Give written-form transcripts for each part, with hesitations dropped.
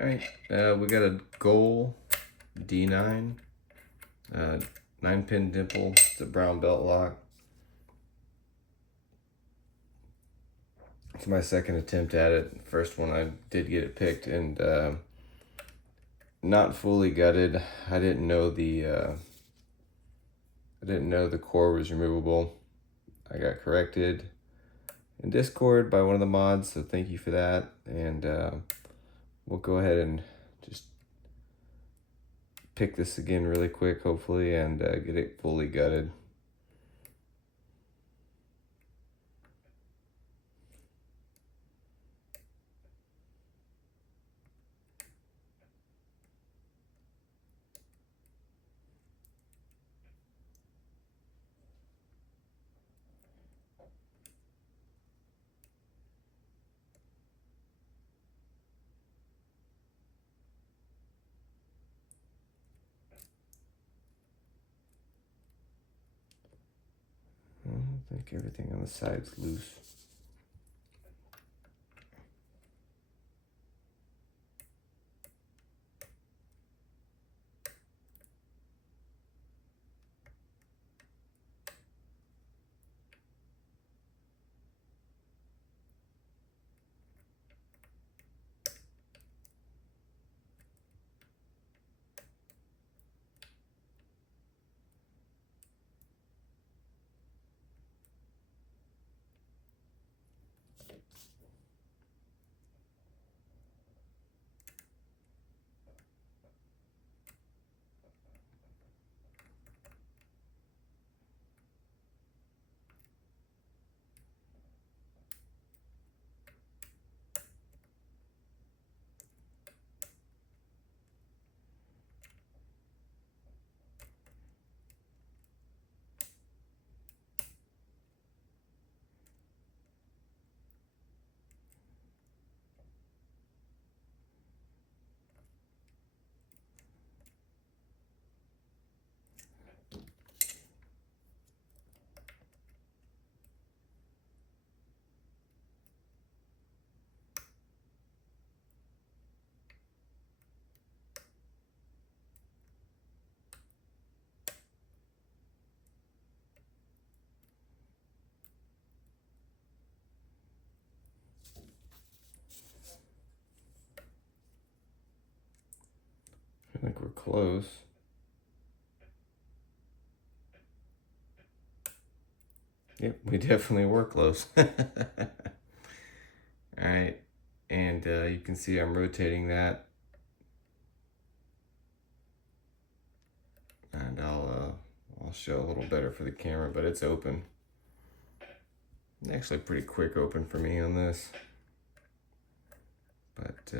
All right, we got a Goal D9, 9-pin dimple. It's a brown belt lock. It's my second attempt at it. First one I did get it picked and not fully gutted. I didn't know the core was removable. I got corrected in Discord by one of the mods, so thank you for that. And we'll go ahead and just pick this again really quick, hopefully, and get it fully gutted. I think everything on the side's loose. I think we're close. Yep, we definitely were close. All right, and you can see I'm rotating that, and I'll show a little better for the camera, but it's open. Actually, pretty quick open for me on this, but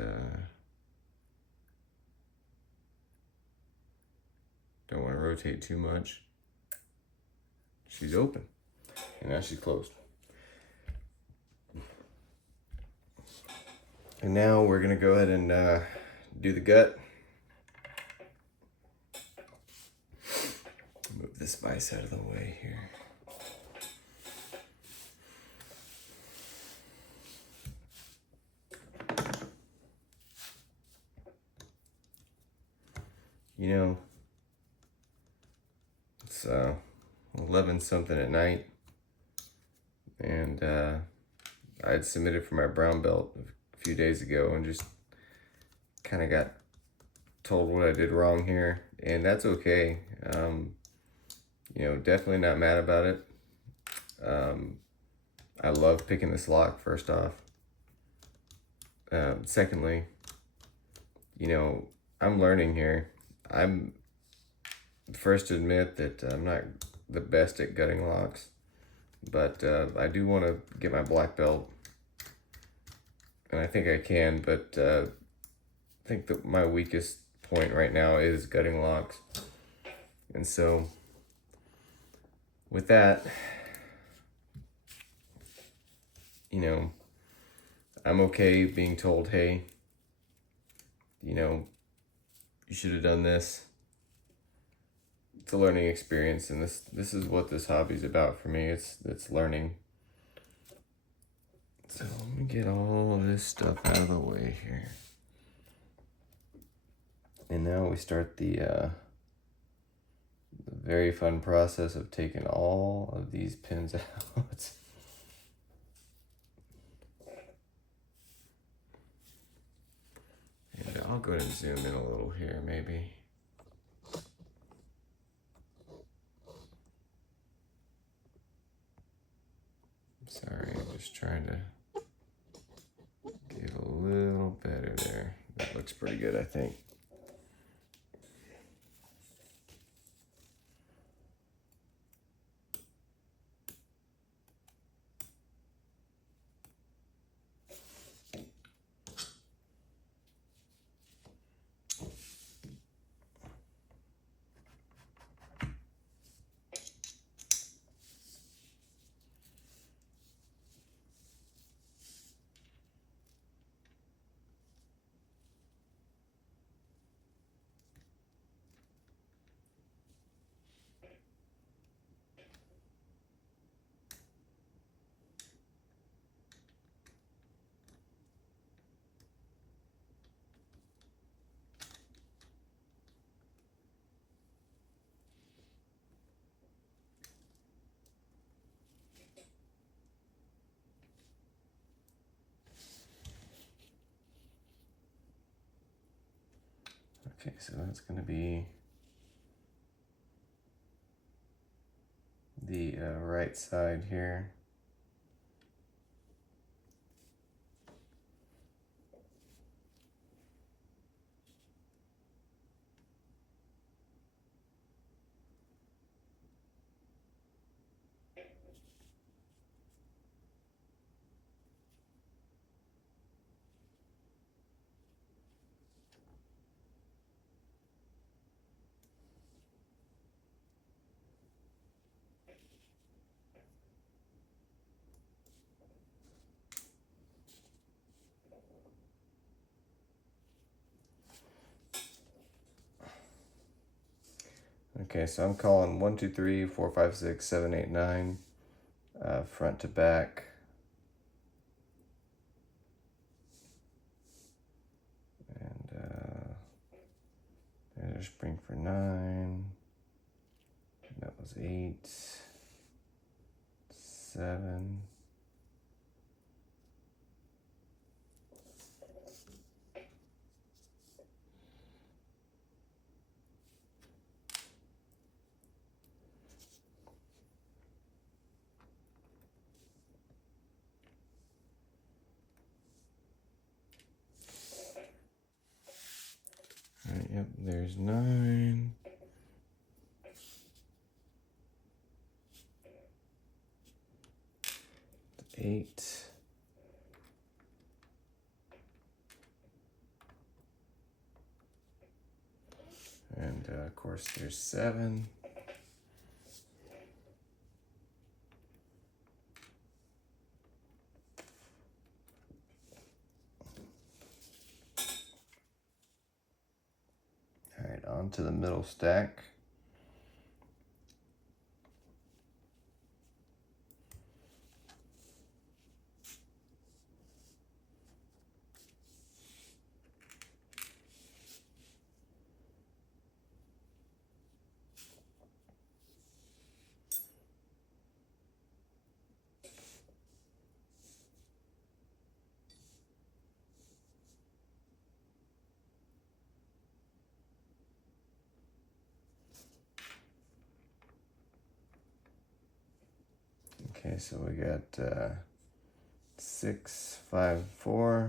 don't want to rotate too much. She's open, and now she's closed. And now we're gonna go ahead and do the gut. Move this vise out of the way here. You know, it's 11 something at night, and I had submitted for my brown belt a few days ago and just kind of got told what I did wrong here, and that's okay. You know, definitely not mad about it. I love picking this lock, first off. Secondly, you know, I'm learning here. I'm first to admit that I'm not the best at gutting locks, but I do want to get my black belt, and I think I can, but I think that my weakest point right now is gutting locks. And so with that, you know, I'm okay being told, hey, you know, you should have done this. It's a learning experience, and this is what this hobby's about for me. It's learning. So let me get all this stuff out of the way here. And now we start the very fun process of taking all of these pins out. And I'll go ahead and zoom in a little here, maybe. Sorry, I'm just trying to get a little better there. That looks pretty good, I think. Okay, so that's going to be the right side here. Okay, so I'm calling 1, 2, 3, 4, 5, 6, 7, 8, 9, front to back. And there's spring for 9. That was 8, 7. All right, yep, there's 9. 8. And of course there's 7. All right, on to the middle stack. Okay, so we got 6, 5, 4.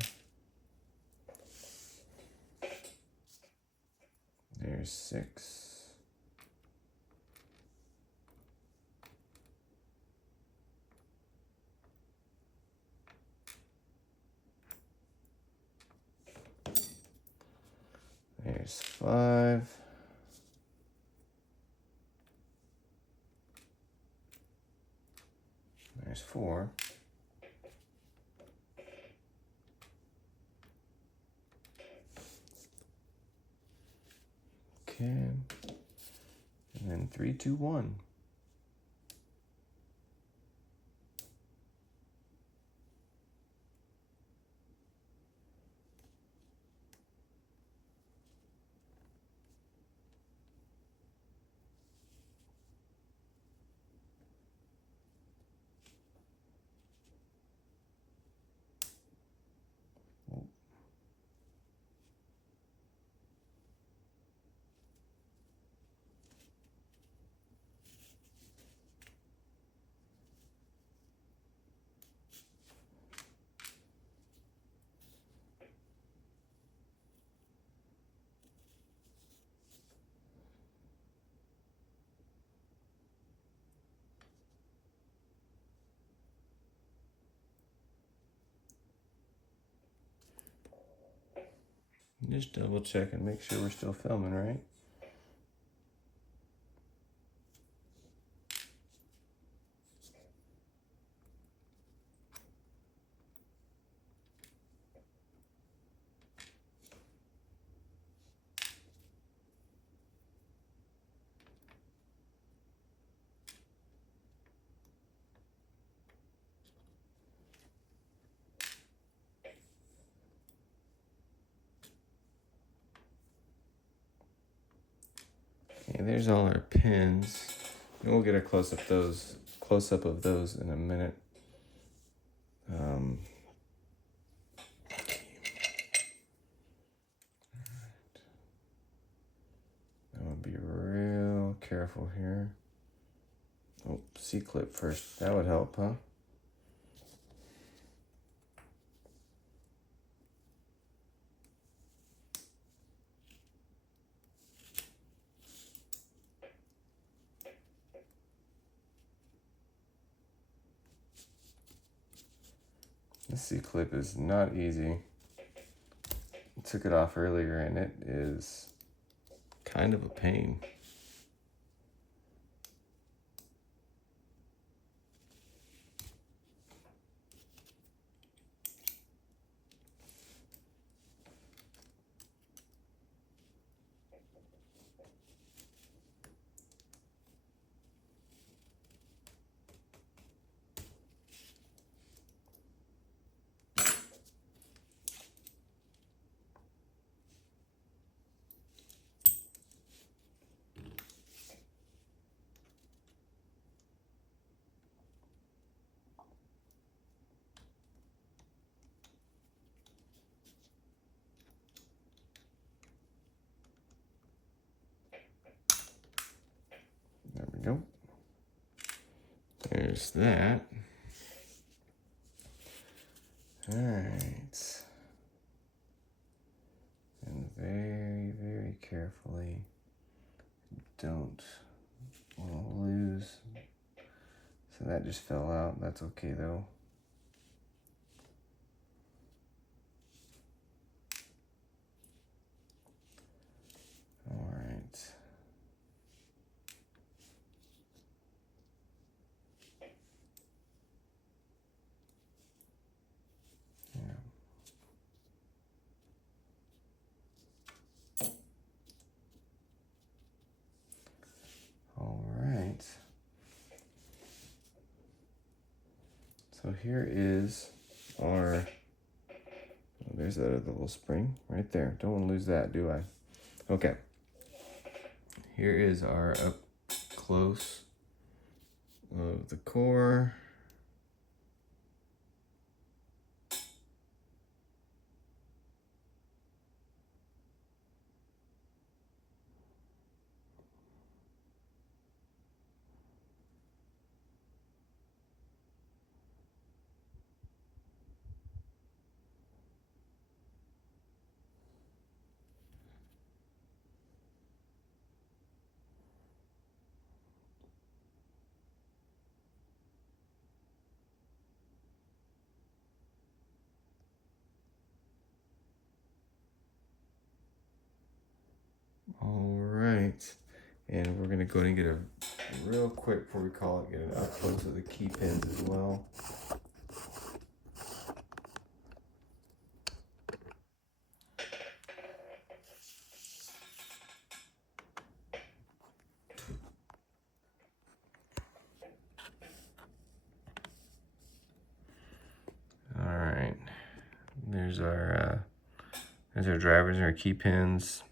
There's 6. There's 5. There's 4. Okay. And then 3, 2, 1. Just double check and make sure we're still filming, right? Okay, there's all our pins. And we'll get a close up of those in a minute. I'm gonna be real careful here. Oh, C-clip first. That would help, huh? This C-clip is not easy. I took it off earlier and it is kind of a pain. There we go. There's that. All right. And very, very carefully, don't want to lose. So that just fell out. That's okay though. All right. Yeah. All right. So here is our, oh, there's that other little spring right there. Don't want to lose that, do I? Okay. Here is our up close of the core. All right. And we're gonna go ahead and get a real quick before we call it, get an up close of the key pins as well. All right. There's our drivers and our key pins.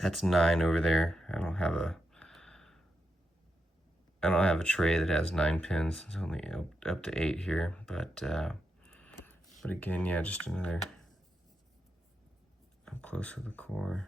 That's 9 over there. I don't have a tray that has 9 pins. It's only up to 8 here, but again, yeah, just another up close to the core.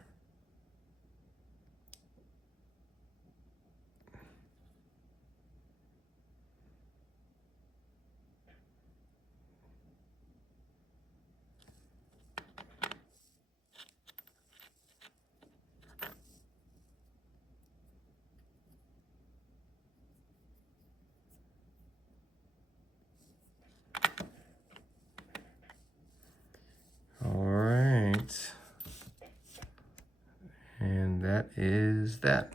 All right. is that.